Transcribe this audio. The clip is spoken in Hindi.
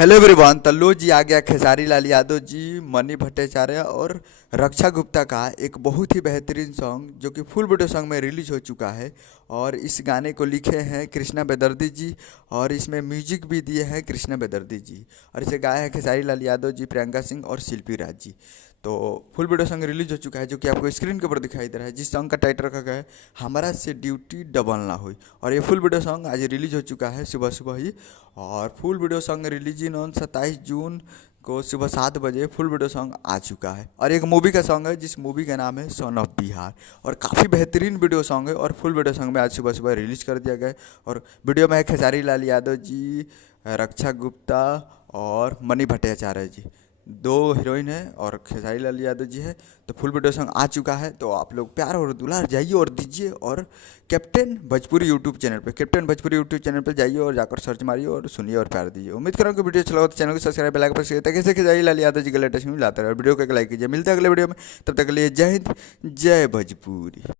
Hello everyone. तो लो जी आ गया खेसारी लाल यादव जी, मनी भट्टाचार्य और रक्षा गुप्ता का एक बहुत ही बेहतरीन सॉन्ग जो कि फुल वीडियो सॉन्ग में रिलीज हो चुका है। और इस गाने को लिखे हैं कृष्णा बेदर्दी जी और इसमें म्यूजिक भी दिए हैं कृष्णा बेदर्दी जी। और इसे गाया है खेसारी लाल यादव जी, प्रियंका सिंह और शिल्पी राज जी। तो फुल वीडियो सॉन्ग रिलीज हो चुका है जो कि आपको स्क्रीन के ऊपर दिखाई दे रहा है, जिस सॉन्ग का टाइटल रखा गया है हमारा से ड्यूटी डबल ना हुई। और ये फुल वीडियो सॉन्ग आज रिलीज हो चुका है सुबह सुबह ही। और full video song release in on 27 जून को सुबह 7 बजे फुल वीडियो सॉन्ग आ चुका है। और एक मूवी का सॉन्ग है जिस मूवी का नाम है सन ऑफ बिहार। और काफ़ी बेहतरीन वीडियो सॉन्ग है और फुल वीडियो सॉन्ग में आज सुबह सुबह रिलीज कर दिया गया है। और वीडियो में है खेसारी लाल यादव जी, रक्षा गुप्ता और मनी भट्टाचार्य जी, दो हीरोइन है और खेसारी लाल यादव जी है। तो फुल वीडियो सॉन्ग आ चुका है, तो आप लोग प्यार और दुलार जाइए और दीजिए। और कैप्टन भोजपुरी यूट्यूब चैनल पे, कैप्टन भोजपुरी यूट्यूब चैनल पे जाइए और जाकर सर्च मारिए और सुनिए और प्यार दीजिए। उम्मीद करूँ कि वीडियो अच्छा लगा तो चैनल को सब्सक्राइब, बेल आइकन पर शेयर ताकि खेसारी लाल यादव जी का लेटेस्ट न्यूज़ लाते रहे। वीडियो को एक लाइक कीजिए। मिलते हैं अगले वीडियो में, तब तक के लिए जय हिंद, जय भोजपुरी।